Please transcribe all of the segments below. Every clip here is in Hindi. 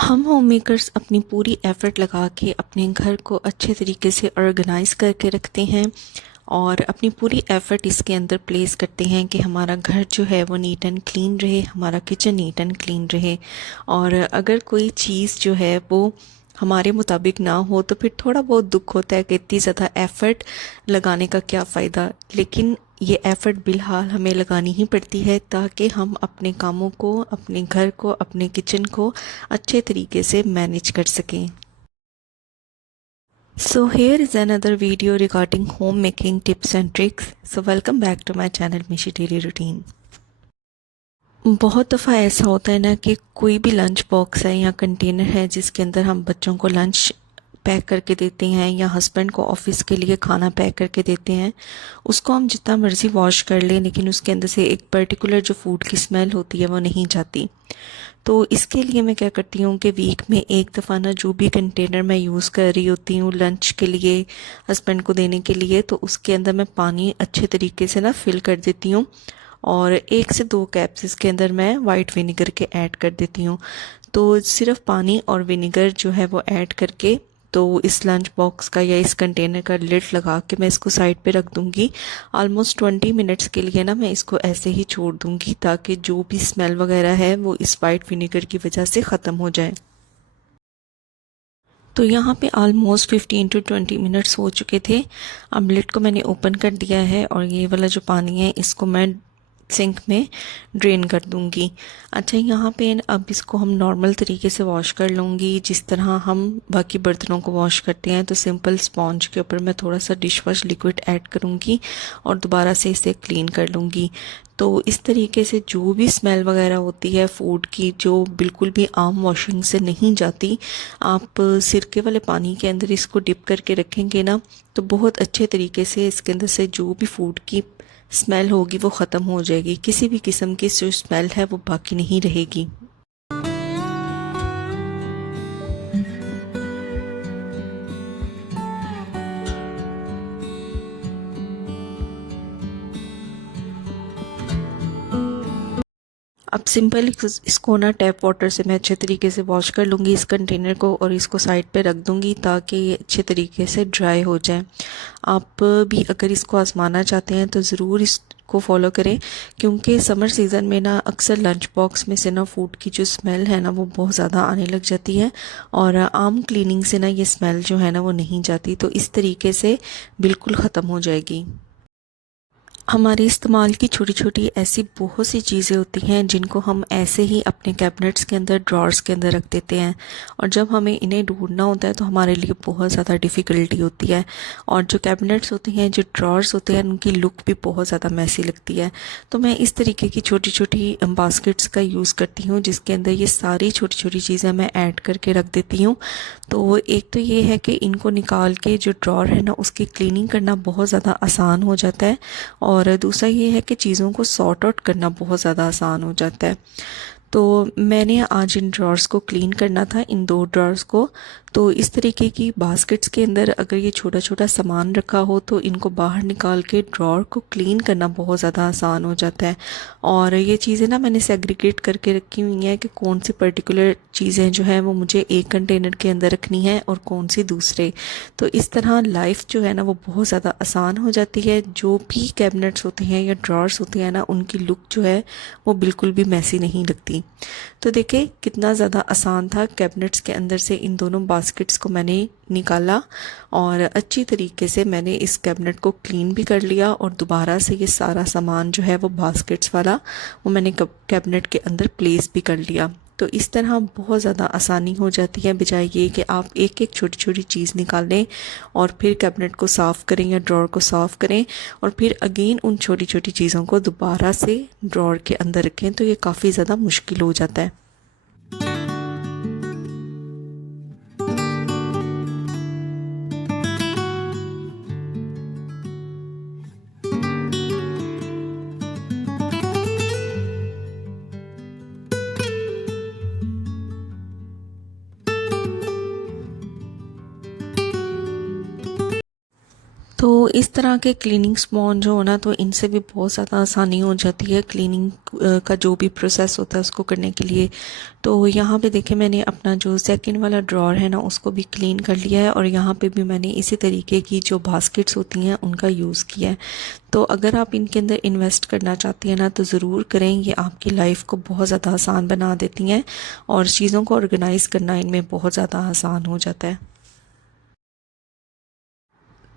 हम होम मेकर्स अपनी पूरी एफ़र्ट लगा के अपने घर को अच्छे तरीके से ऑर्गेनाइज़ करके रखते हैं और अपनी पूरी एफ़र्ट इसके अंदर प्लेस करते हैं कि हमारा घर जो है वो नीट एंड क्लीन रहे, हमारा किचन नीट एंड क्लीन रहे। और अगर कोई चीज़ जो है वो हमारे मुताबिक ना हो तो फिर थोड़ा बहुत दुख होता है कि इतनी ज़्यादा एफ़र्ट लगाने का क्या फ़ायदा। लेकिन ये एफ़र्ट बिलहाल हमें लगानी ही पड़ती है ताकि हम अपने कामों को, अपने घर को, अपने किचन को अच्छे तरीके से मैनेज कर सकें। So here is another video regarding homemaking tips and tricks. So welcome back to my channel Mishi Daily Routine. बहुत दफ़ा ऐसा होता है ना कि कोई भी लंच बॉक्स है या कंटेनर है जिसके अंदर हम बच्चों को लंच पैक करके देते हैं या हस्बैंड को ऑफिस के लिए खाना पैक करके देते हैं, उसको हम जितना मर्ज़ी वॉश कर लें लेकिन उसके अंदर से एक पर्टिकुलर जो फूड की स्मेल होती है वो नहीं जाती। तो इसके लिए मैं क्या करती हूँ कि वीक में एक दफ़ा ना जो भी कंटेनर मैं यूज़ कर रही होती हूँ लंच के लिए हस्बैंड को देने के लिए, तो उसके अंदर मैं पानी अच्छे तरीके से ना फिल कर देती हूँ और 1 से 2 कैप्स इसके अंदर मैं वाइट विनेगर के ऐड कर देती हूँ। तो सिर्फ पानी और विनेगर जो है वो ऐड करके तो इस लंच बॉक्स का या इस कंटेनर का लिड लगा के मैं इसको साइड पे रख दूँगी। ऑलमोस्ट 20 मिनट्स के लिए ना मैं इसको ऐसे ही छोड़ दूँगी ताकि जो भी स्मेल वगैरह है वो इस वाइट विनेगर की वजह से ख़त्म हो जाए। तो यहाँ पे ऑलमोस्ट 15 टू 20 मिनट्स हो चुके थे। अब लिड को मैंने ओपन कर दिया है और ये वाला जो पानी है इसको मैं सिंक में ड्रेन कर दूंगी। अच्छा, यहाँ पे अब इसको हम नॉर्मल तरीके से वॉश कर लूँगी जिस तरह हम बाकी बर्तनों को वॉश करते हैं। तो सिंपल स्पॉन्ज के ऊपर मैं थोड़ा सा डिश वॉश लिक्विड ऐड करूँगी और दोबारा से इसे क्लीन कर लूँगी। तो इस तरीके से जो भी स्मेल वगैरह होती है फूड की जो बिल्कुल भी आम वॉशिंग से नहीं जाती, आप सिरके वाले पानी के अंदर इसको डिप करके रखेंगे ना तो बहुत अच्छे तरीके से इसके अंदर से जो भी फूड की स्मेल होगी वो ख़त्म हो जाएगी। किसी भी किस्म की जो स्मेल है वो बाकी नहीं रहेगी। अब सिंपल इसको ना टैप वाटर से मैं अच्छे तरीके से वॉश कर लूँगी इस कंटेनर को और इसको साइड पे रख दूँगी ताकि ये अच्छे तरीके से ड्राई हो जाए। आप भी अगर इसको आजमाना चाहते हैं तो ज़रूर इसको फॉलो करें, क्योंकि समर सीज़न में ना अक्सर लंच बॉक्स में से ना फूड की जो स्मेल है ना वो बहुत ज़्यादा आने लग जाती है और आम क्लीनिंग से ना ये स्मेल जो है ना वो नहीं जाती। तो इस तरीके से बिल्कुल ख़त्म हो जाएगी। हमारे इस्तेमाल की छोटी छोटी ऐसी बहुत सी चीज़ें होती हैं जिनको हम ऐसे ही अपने कैबिनेट्स के अंदर, ड्रॉर्स के अंदर रख देते हैं और जब हमें इन्हें ढूंढना होता है तो हमारे लिए बहुत ज़्यादा डिफ़िकल्टी होती है। और जो कैबिनेट्स होते हैं, जो ड्रॉर्स होते हैं, उनकी लुक भी बहुत ज़्यादा मैसी लगती है। तो मैं इस तरीके की छोटी छोटी बास्केट्स का यूज़ करती हूँ जिसके अंदर ये सारी छोटी छोटी चीज़ें मैं ऐड करके रख देती हूँ। तो एक तो ये है कि इनको निकाल के जो ड्रॉर है ना उसकी क्लीनिंग करना बहुत ज़्यादा आसान हो जाता है और दूसरा ये है कि चीज़ों को सॉर्ट आउट करना बहुत ज़्यादा आसान हो जाता है। तो मैंने आज इन ड्रॉर्स को क्लीन करना था, इन 2 ड्रॉर्स को। तो इस तरीके की बास्केट्स के अंदर अगर ये छोटा छोटा सामान रखा हो तो इनको बाहर निकाल के ड्रॉर को क्लीन करना बहुत ज़्यादा आसान हो जाता है। और ये चीज़ें ना मैंने सेग्रीगेट करके रखी हुई हैं कि कौन सी पर्टिकुलर चीज़ें जो हैं वो मुझे एक कंटेनर के अंदर रखनी है और कौन सी दूसरे। तो इस तरह लाइफ जो है ना वो बहुत ज़्यादा आसान हो जाती है। जो भी कैबिनेट्स होते हैं या ड्रॉर्स होते हैं ना उनकी लुक जो है वो बिल्कुल भी मैसी नहीं लगती। तो देखिए कितना ज़्यादा आसान था। कैबिनेट्स के अंदर से इन दोनों बास्केट्स को मैंने निकाला और अच्छी तरीके से मैंने इस कैबिनेट को क्लीन भी कर लिया और दोबारा से ये सारा सामान जो है वो बास्केट्स वाला वो मैंने कैबिनेट के अंदर प्लेस भी कर लिया। तो इस तरह बहुत ज़्यादा आसानी हो जाती है, बजाय ये कि आप एक एक छोटी छोटी चीज़ निकालें और फिर कैबिनेट को साफ़ करें या ड्रॉर को साफ़ करें और फिर अगेन उन छोटी छोटी चीज़ों को दोबारा से ड्रॉर के अंदर रखें। तो ये काफ़ी ज़्यादा मुश्किल हो जाता है। तो इस तरह के क्लीनिंग स्पॉन्ज हो ना, तो इनसे भी बहुत ज़्यादा आसानी हो जाती है क्लीनिंग का जो भी प्रोसेस होता है उसको करने के लिए। तो यहाँ पे देखें, मैंने अपना जो सेकंड वाला ड्रॉर है ना उसको भी क्लीन कर लिया है, और यहाँ पे भी मैंने इसी तरीके की जो बास्केट्स होती हैं उनका यूज़ किया है। तो अगर आप इनके अंदर इन्वेस्ट करना चाहती हैं ना तो ज़रूर करें, ये आपकी लाइफ को बहुत ज़्यादा आसान बना देती हैं और चीज़ों को ऑर्गेनाइज़ करना इनमें बहुत ज़्यादा आसान हो जाता है।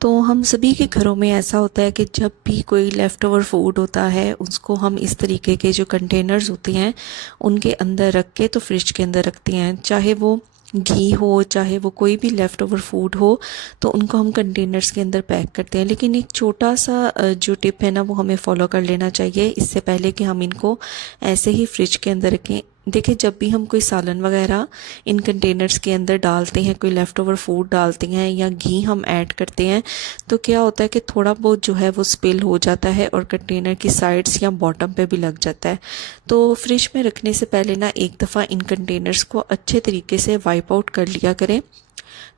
तो हम सभी के घरों में ऐसा होता है कि जब भी कोई लेफ़्ट ओवर फूड होता है उसको हम इस तरीके के जो कंटेनर्स होते हैं उनके अंदर रख के तो फ्रिज के अंदर रखते हैं, चाहे वो घी हो, चाहे वो कोई भी लेफ़्ट ओवर फूड हो, तो उनको हम कंटेनर्स के अंदर पैक करते हैं। लेकिन एक छोटा सा जो टिप है ना वो हमें फॉलो कर लेना चाहिए इससे पहले कि हम इनको ऐसे ही फ्रिज के अंदर रखें। देखिए, जब भी हम कोई सालन वगैरह इन कंटेनर्स के अंदर डालते हैं, कोई लेफ़्ट ओवर फूड डालते हैं या घी हम ऐड करते हैं, तो क्या होता है कि थोड़ा बहुत जो है वो स्पिल हो जाता है और कंटेनर की साइड्स या बॉटम पे भी लग जाता है। तो फ्रिज में रखने से पहले ना एक दफ़ा इन कंटेनर्स को अच्छे तरीके से वाइप आउट कर लिया करें,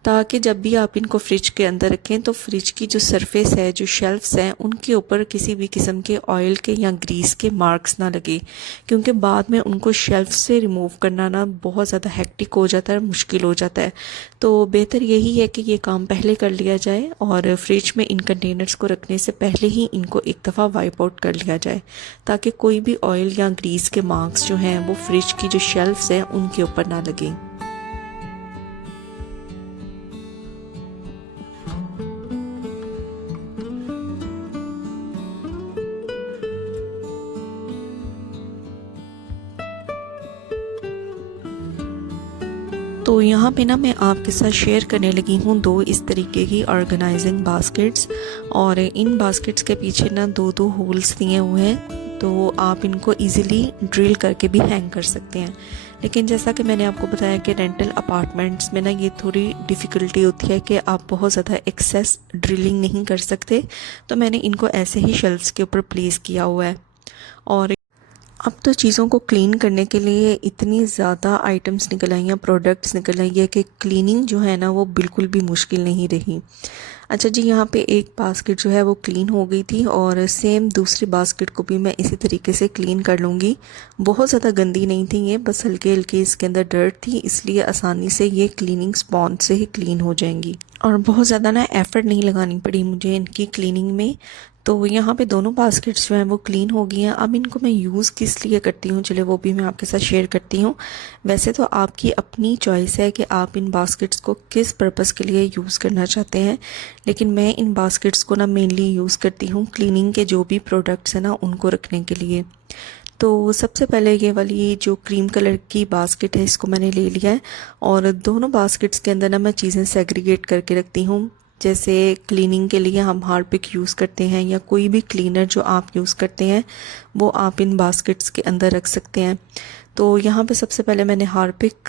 ताकि जब भी आप इनको फ्रिज के अंदर रखें तो फ्रिज की जो सरफेस है, जो शेल्फ्स हैं, उनके ऊपर किसी भी किस्म के ऑयल के या ग्रीस के मार्क्स ना लगे, क्योंकि बाद में उनको शेल्फ से रिमूव करना ना बहुत ज़्यादा हेक्टिक हो जाता है, मुश्किल हो जाता है। तो बेहतर यही है कि ये काम पहले कर लिया जाए और फ्रिज में इन कंटेनर्स को रखने से पहले ही इनको एक दफ़ा वाइप आउट कर लिया जाए, ताकि कोई भी ऑयल या ग्रीस के मार्क्स जो हैं वो फ्रिज की जो शेल्फ्स हैं उनके ऊपर ना लगे। तो यहाँ पे ना मैं आपके साथ शेयर करने लगी हूँ दो इस तरीके की ऑर्गेनाइजिंग बास्केट्स, और इन बास्केट्स के पीछे ना दो दो होल्स दिए हुए हैं, तो आप इनको इजीली ड्रिल करके भी हैंग कर सकते हैं। लेकिन जैसा कि मैंने आपको बताया कि रेंटल अपार्टमेंट्स में ना ये थोड़ी डिफ़िकल्टी होती है कि आप बहुत ज़्यादा एक्सेस ड्रिलिंग नहीं कर सकते, तो मैंने इनको ऐसे ही शेल्फ्स के ऊपर प्लेस किया हुआ है। और अब तो चीज़ों को क्लीन करने के लिए इतनी ज़्यादा आइटम्स निकल आई हैं, प्रोडक्ट्स निकल आई है कि क्लीनिंग जो है ना वो बिल्कुल भी मुश्किल नहीं रही। अच्छा जी, यहाँ पे एक बास्केट जो है वो क्लीन हो गई थी, और सेम दूसरी बास्केट को भी मैं इसी तरीके से क्लीन कर लूँगी। बहुत ज़्यादा गंदी नहीं थी ये, बस हल्के हल्के इसके अंदर डर्ट थी, इसलिए आसानी से ये क्लीनिंग स्पॉन्ज से ही क्लीन हो जाएंगी और बहुत ज़्यादा ना एफ़र्ट नहीं लगानी पड़ी मुझे इनकी क्लीनिंग में। तो यहाँ पे दोनों बास्केट्स जो हैं वो क्लीन हो गई हैं। अब इनको मैं यूज़ किस लिए करती हूँ, चले वो भी मैं आपके साथ शेयर करती हूँ। वैसे तो आपकी अपनी चॉइस है कि आप इन बास्केट्स को किस पर्पज़ के लिए यूज़ करना चाहते हैं, लेकिन मैं इन बास्केट्स को ना मेनली यूज़ करती हूँ क्लीनिंग के जो भी प्रोडक्ट्स हैं ना उनको रखने के लिए। तो सबसे पहले ये वाली जो क्रीम कलर की बास्केट है इसको मैंने ले लिया है, और दोनों बास्केट्स के अंदर ना मैं चीज़ें सेग्रीगेट करके रखती हूँ। जैसे क्लीनिंग के लिए हम हार्पिक यूज़ करते हैं या कोई भी क्लीनर जो आप यूज़ करते हैं वो आप इन बास्केट्स के अंदर रख सकते हैं। तो यहाँ पे सबसे पहले मैंने हार्पिक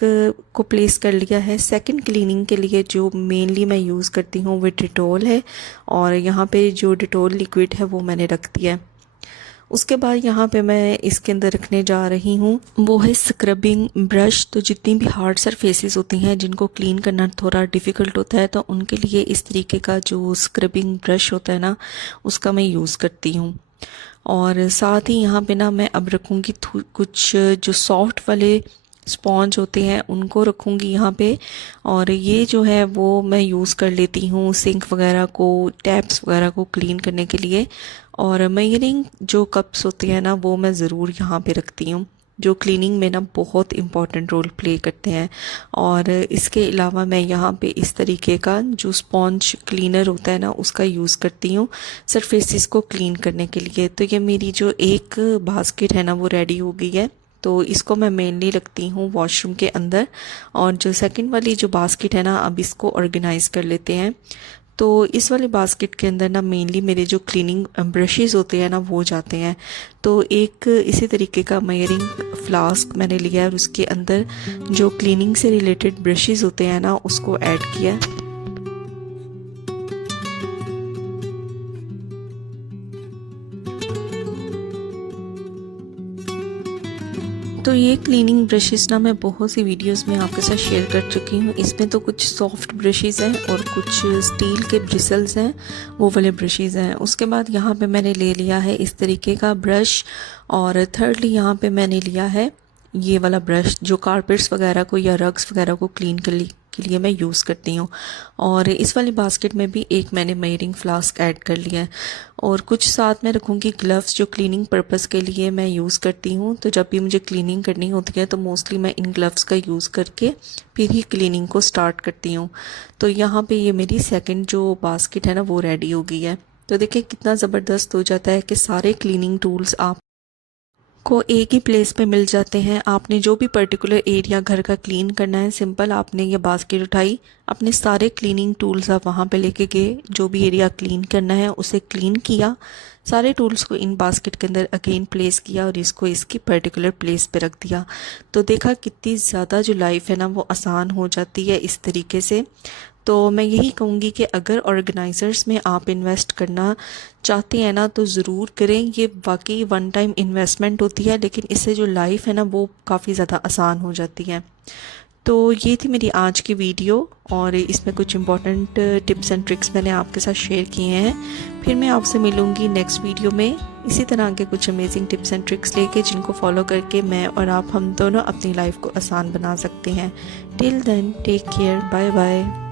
को प्लेस कर लिया है। सेकंड क्लीनिंग के लिए जो मेनली मैं यूज़ करती हूँ वो डिटॉल है, और यहाँ पे जो डिटॉल लिक्विड है वो मैंने रख दिया है। उसके बाद यहाँ पे मैं इसके अंदर रखने जा रही हूँ वो है स्क्रबिंग ब्रश। तो जितनी भी हार्ड सरफेसेस होती हैं जिनको क्लीन करना थोड़ा डिफ़िकल्ट होता है, तो उनके लिए इस तरीके का जो स्क्रबिंग ब्रश होता है ना उसका मैं यूज़ करती हूँ। और साथ ही यहाँ पे ना मैं अब रखूँगी कुछ जो सॉफ्ट वाले स्पॉन्ज होते हैं उनको रखूँगी यहाँ पे, और ये जो है वो मैं यूज़ कर लेती हूँ सिंक वगैरह को, टैप्स वगैरह को क्लीन करने के लिए। और मेजरिंग जो कप्स होते हैं ना वो मैं ज़रूर यहाँ पे रखती हूँ, जो क्लीनिंग में ना बहुत इम्पॉर्टेंट रोल प्ले करते हैं। और इसके अलावा मैं यहाँ पे इस तरीके का जो स्पॉन्ज क्लीनर होता है ना उसका यूज़ करती हूँ सरफेसिस को क्लीन करने के लिए। तो ये मेरी जो एक बास्केट है ना वो रेडी हो गई है, तो इसको मैं मेनली रखती हूँ वॉशरूम के अंदर। और जो सेकंड वाली जो बास्केट है ना, अब इसको ऑर्गेनाइज कर लेते हैं। तो इस वाले बास्केट के अंदर ना मेनली मेरे जो क्लीनिंग ब्रशेज़ होते हैं ना वो जाते हैं। तो एक इसी तरीके का मेयरिंग फ्लास्क मैंने लिया है और उसके अंदर जो क्लीनिंग से रिलेटेड ब्रशेज़ होते हैं ना उसको ऐड किया है। तो ये क्लीनिंग ब्रशेस ना मैं बहुत सी वीडियोस में आपके साथ शेयर कर चुकी हूँ। इसमें तो कुछ सॉफ्ट ब्रशेस हैं और कुछ स्टील के ब्रिसल्स हैं, वो वाले ब्रशेस हैं। उसके बाद यहाँ पे मैंने ले लिया है इस तरीके का ब्रश, और थर्डली यहाँ पे मैंने लिया है ये वाला ब्रश जो कारपेट्स वगैरह को या रग्स वगैरह को क्लीन के लिए मैं यूज़ करती हूँ। और इस वाली बास्केट में भी एक मैंने मेयरिंग फ्लास्क ऐड कर लिया है, और कुछ साथ में रखूँगी ग्लव्स जो क्लीनिंग पर्पस के लिए मैं यूज़ करती हूँ। तो जब भी मुझे क्लीनिंग करनी होती है तो मोस्टली मैं इन ग्लव्स का यूज़ करके फिर ही क्लीनिंग को स्टार्ट करती हूँ। तो यहाँ पे ये मेरी सेकंड जो बास्केट है ना वो रेडी हो गई है। तो देखिए कितना ज़बरदस्त हो जाता है कि सारे क्लीनिंग टूल्स आप को एक ही प्लेस पे मिल जाते हैं। आपने जो भी पर्टिकुलर एरिया घर का क्लीन करना है, सिंपल आपने ये बास्केट उठाई, अपने सारे क्लीनिंग टूल्स आप वहाँ पे लेके गए, जो भी एरिया क्लीन करना है उसे क्लीन किया, सारे टूल्स को इन बास्केट के अंदर अगेन प्लेस किया और इसको इसकी पर्टिकुलर प्लेस पे रख दिया। तो देखा कितनी ज़्यादा जो लाइफ है ना वो आसान हो जाती है इस तरीके से। तो मैं यही कहूँगी कि अगर ऑर्गेनाइज़र्स में आप इन्वेस्ट करना चाहते हैं ना तो ज़रूर करें। ये वाकई वन टाइम इन्वेस्टमेंट होती है, लेकिन इससे जो लाइफ है ना वो काफ़ी ज़्यादा आसान हो जाती है। तो ये थी मेरी आज की वीडियो, और इसमें कुछ इंपॉर्टेंट टिप्स एंड ट्रिक्स मैंने आपके साथ शेयर किए हैं। फिर मैं आपसे मिलूँगी नेक्स्ट वीडियो में इसी तरह के कुछ अमेजिंग टिप्स एंड ट्रिक्स लेके, जिनको फॉलो करके मैं और आप हम दोनों अपनी लाइफ को आसान बना सकते हैं। Till then take care, bye bye.